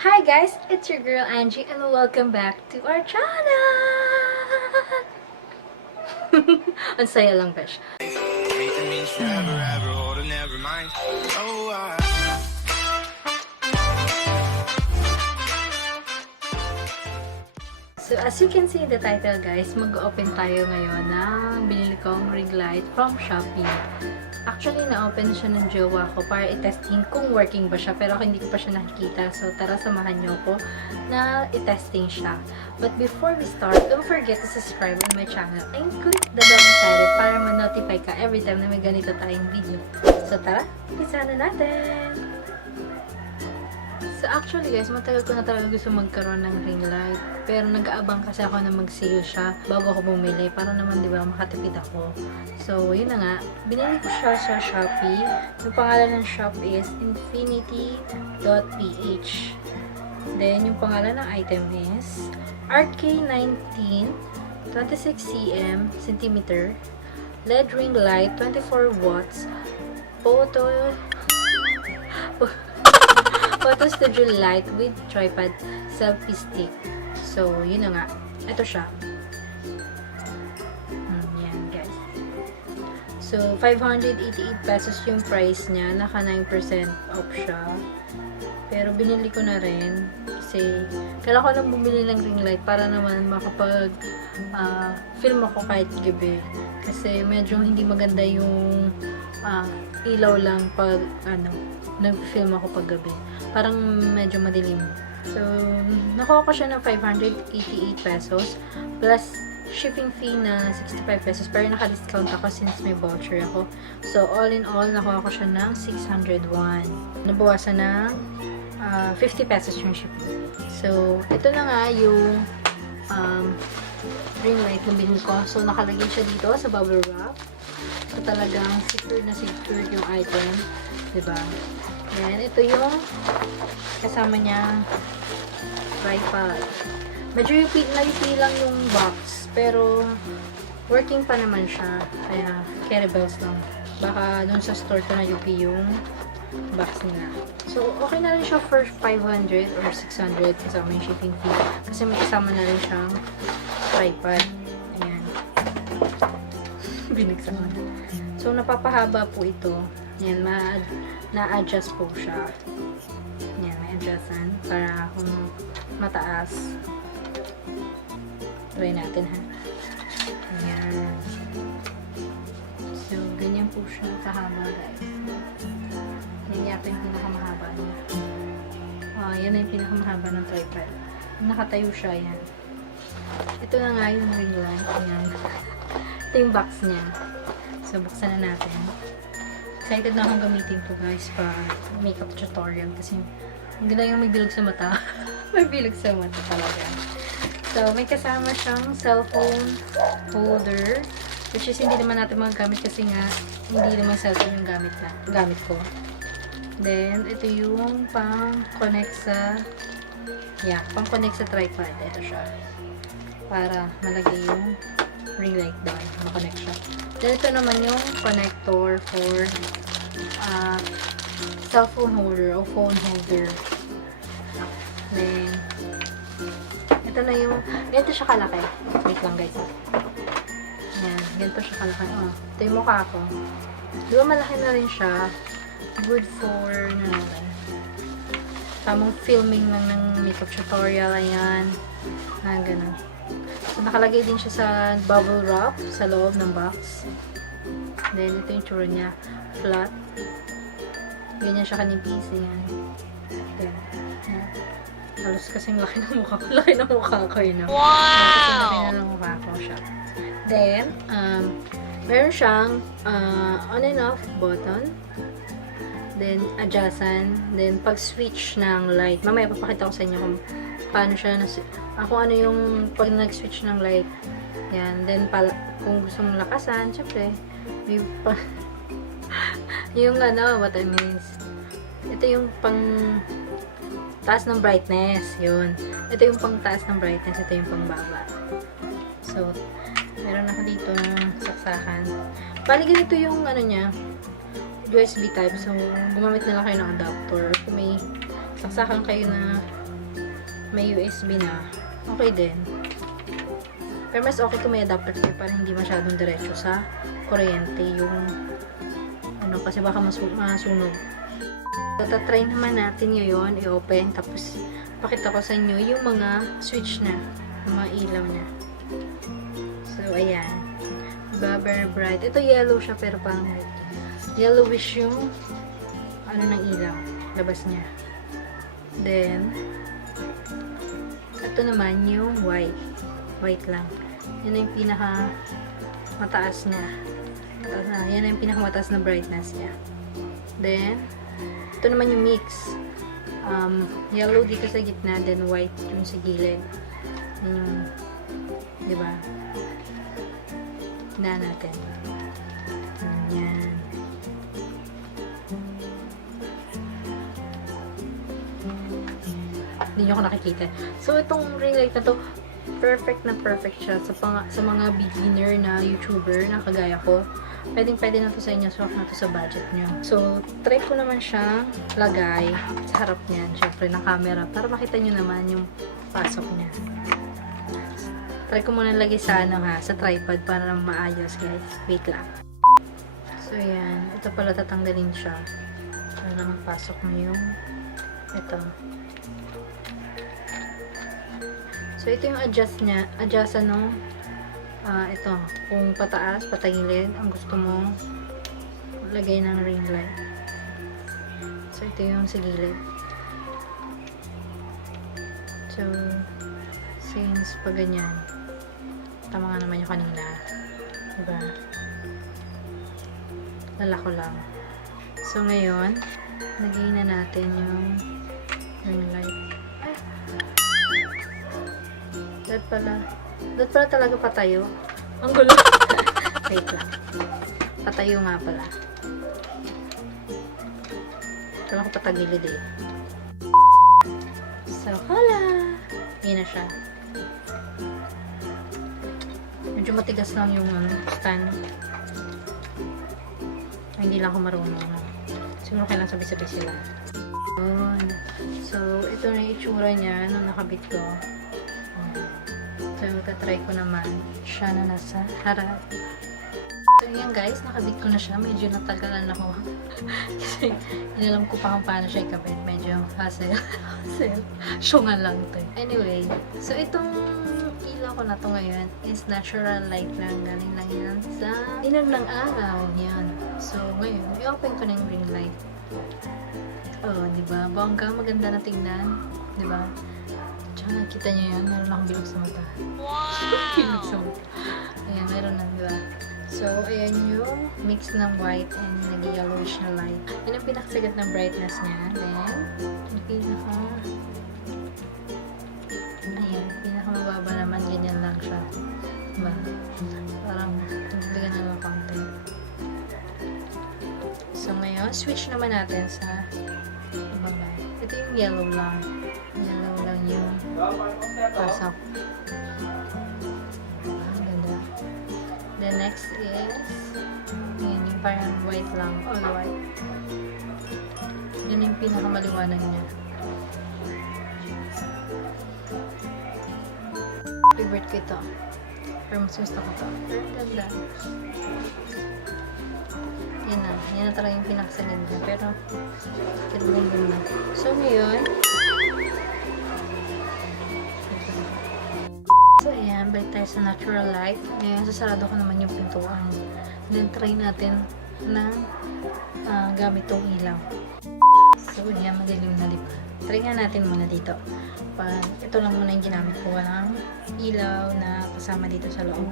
Hi guys, it's your girl Angie and welcome back to our channel! Ang saya lang, besh. So as you can see in the title guys, mag-open tayo ngayon ng binili kong ring light from Shopee. Actually, na-open siya ng jowa ko para i-testing kung working ba siya. Pero hindi ko pa siya nakikita. So, tara, samahan niyo ko na i-testing siya. But before we start, don't forget to subscribe on my channel and click the bell beside it para ma-notify ka every time na may ganito tayong video. So, tara, isa na natin! So, actually guys, matagal ko na talaga gusto magkaroon ng ring light. Pero nag-aabang kasi ako na mag-sale siya bago ako bumili. Para naman, di ba, makatipid ako. So, yun na nga. Binili ko siya sa Shopee. Yung pangalan ng shop is infinity.ph. Then, yung pangalan ng item is RK19 26cm cm LED ring light 24 watts Photo studio light with tripod selfie stick. So, yun na nga. Ito siya. Yan, guys. So, 588 pesos yung price niya. Naka 9% off siya. Pero, binili ko na rin. Kasi, kailangan ko lang bumili ng ring light para naman makapag film ako kahit gabi. Kasi, medyo hindi maganda yung ilaw lang pag nag-film ako pag gabi. Parang medyo madilim. So, nakuha ko siya ng 588 pesos plus shipping fee na 65 pesos pero naka-discount ako since may voucher ako. So, all in all, nakuha ko siya ng 601. Nabawasan ng 50 pesos yung shipping. So, ito na nga yung ring light na binili ko. So, nakalagay siya dito sa bubble wrap. So, talagang secure na secure yung item. Diba? Then, ito yung kasama niya tripod. Medyo UP lang yung box. Pero, working pa naman siya. Kaya, carry bells lang. Baka dun sa store ko na UP yung box nila. So, okay na rin siya for 500 or 600 kasama yung shipping fee. Kasi may kasama na rin siyang tripod. Ayan. Binigsan ko na. So, napapahaba po ito. Yan, na-adjust po siya. Yan, may adjustan para kung mataas. Try natin, ha. Ayan. So, ganyan po siya kahaba, guys. Yan yata yung pinakamahaba niya. Yan na yung pinakamahaba ng tripod. Nakatayo siya, yan. Ito na nga yung ring light. Yan. Ito yung box niya. So, buksan na natin. Excited na akong gamitin to guys para makeup tutorial kasi hindi lang yung may bilog sa mata. May bilog sa mata talaga. So, may kasama siyang cellphone holder which is hindi naman natin magagamit kasi nga hindi naman cellphone yung gamit ko. Then, ito yung pang-connect sa pang-connect sa tripod. Ito siya. Para malagay yung ring light doon. Makonect siya. Then, ito naman yung connector for cellphone holder o phone holder. Then, ito na yung, ganito siya kalaki. Wait lang guys. Ayan, ganito siya kalaki. Ito yung mukha ko. Di ba malaki na rin siya? Good for, tamang filming lang ng makeup tutorial. Ayan. Ganun. So, nakalagay din siya sa bubble wrap sa loob ng box. Then, ito yung tsura niya. Flat. Ganyan siya kanipis. Yan. Halos kasing laki ng mukha ko. Laki ng mukha ko yun. Wow! Kasing laki na ng mukha ko siya. Then, meron siyang on and off button. Then, adjustan. Then, pag-switch ng light. Mamaya, papakita ko sa inyo kung paano siya kung ano yung pag nag-switch ng light. Yan. Then, kung gusto mong lakasan, syempre, yung what I mean ito yung pang taas ng brightness. Yun. Ito yung pang taas ng brightness. Ito yung pang baba. So, meron ako dito ng saksakan. Bali, ganito yung niya, USB type. So, gumamit na lang kayo ng adapter. Kung may saksakan kayo na may USB na. Okay din. Pero mas okay kung may adapter kayo para hindi masyadong diretso sa kuryente yung ano, kasi baka masunog. So, tatry naman natin ngayon i-open, tapos pakita ko sa inyo yung mga switch na, yung mga ilaw na. So, ayan. Very bright. Ito yellow siya pero parang red. Yellowish yung ano ng ilaw. Labas niya. Then, ito naman yung white. White lang. Yan yung pinaka mataas niya. Yan yung pinaka mataas na brightness niya. Then, ito naman yung mix. Yellow dito sa gitna, then white yung sa gilid. Yan yung, diba? Tignan natin. Yan. Hindi nyo ako nakikita. So, itong ring light na to, perfect na perfect siya sa mga beginner na YouTuber na kagaya ko. Pwedeng-pwede na to sa inyo, swak na to sa budget nyo. So, try ko naman siyang lagay sa harap niyan, syempre ng camera, para makita nyo naman yung pasok niya. Try ko muna lagay sa sa tripod para maayos, guys. Wait lang. So, yan. Ito pala tatanggalin siya. Para lang pasok mo yung ito. So, ito yung adjustan nung ito, kung pataas, patagilid, ang gusto mo lagay ng ring light. So, ito yung sa gilid. So, since pag ganyan, tama nga naman yung kanina. Diba? Lalako lang. So, ngayon, lagay na natin yung ring light. Doon pala talaga patayo. Ang gulo. Wait lang. Patayo nga pala. Kala ko patagilid eh. So, hala! Yan na siya. Medyo matigas lang yung stand. Ay, hindi lang ako marunong. Siguro kailangan sabi-sabi sila. So, ito na yung itsura niya nung nakabit ko. So, tatry ko naman siya na nasa harap. So, yan guys, nakabit ko na siya. Medyo natagalan ako. Kasi, inalam ko pa kung paano siya ikabit. Medyo hassle. Syungan lang ito. Anyway, so itong ilaw ko na to ngayon is natural light lang. Galing lang yan sa inag ng araw. Yan. So, ngayon, i-open ko na yung ring light. Oh, diba? Bongga, maganda na tingnan. Diba? Tsaka nakita nyo yan, meron akong bilog sa mata. Wow! Bilog sa mata. Ayan, meron na, diba? So, ayan yung mix ng white and nag-yellowish na light. Yan ang pinakasagat ng brightness niya. Then, yung pinakamababa naman, ganyan lang siya. Diba? Parang, nagdagan na lang konti. So, ngayon, switch naman natin sa ibaba. Ito yung yellow lang. Yellow lang yung pasok. Ang ganda. The next is yun, yung parang white lang. All white. Yun yung pinakamaliwanag niya. Favorite ko ito. Pero mas gusto ko ito. Pero ganda. Yan na talaga yung pinakasagad niya. Pero, ganda. So, ngayon, balik tayo sa natural light. Ngayon, sasarado ko naman yung pintuan. Then, try natin na gamit tong ilaw. So, yan, madilim na, diba? Try nga natin muna dito. Ito lang muna yung ginamit ko. Walang ilaw na kasama dito sa loob.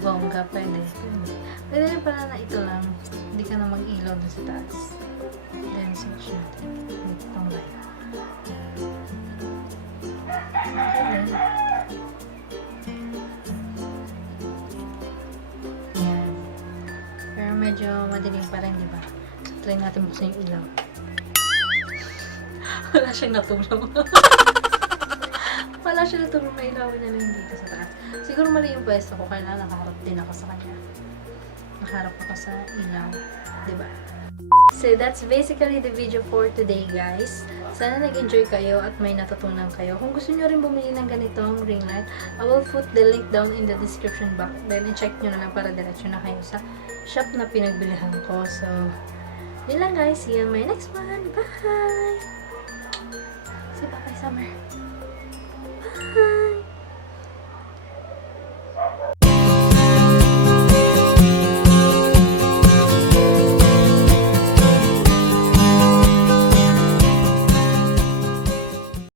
Bongga, pwede. Pwede na pala na ito lang. Hindi ka na mag-ilaw doon sa taas. Then, switch natin. Itong light. Okay. Yan. Pero medyo madilim pa rin, di ba? So, try natin buksan yung ilaw. Wala siyang natulong. Wala siya natulong, may ilaw niya lang dito sa taas. Siguro mali yung pwesto ko, kaya nakaharap din ako sa kanya. Nakaharap ako sa ilaw. Diba? So, that's basically the video for today, guys. Sana nag-enjoy kayo at may natutunan kayo. Kung gusto nyo rin bumili ng ganitong ring light, I will put the link down in the description box. Then, i-check nyo na lang para diretso na kayo sa shop na pinagbilihan ko. So, yun lang guys. See you in my next one. Bye! Say bye-bye, Summer.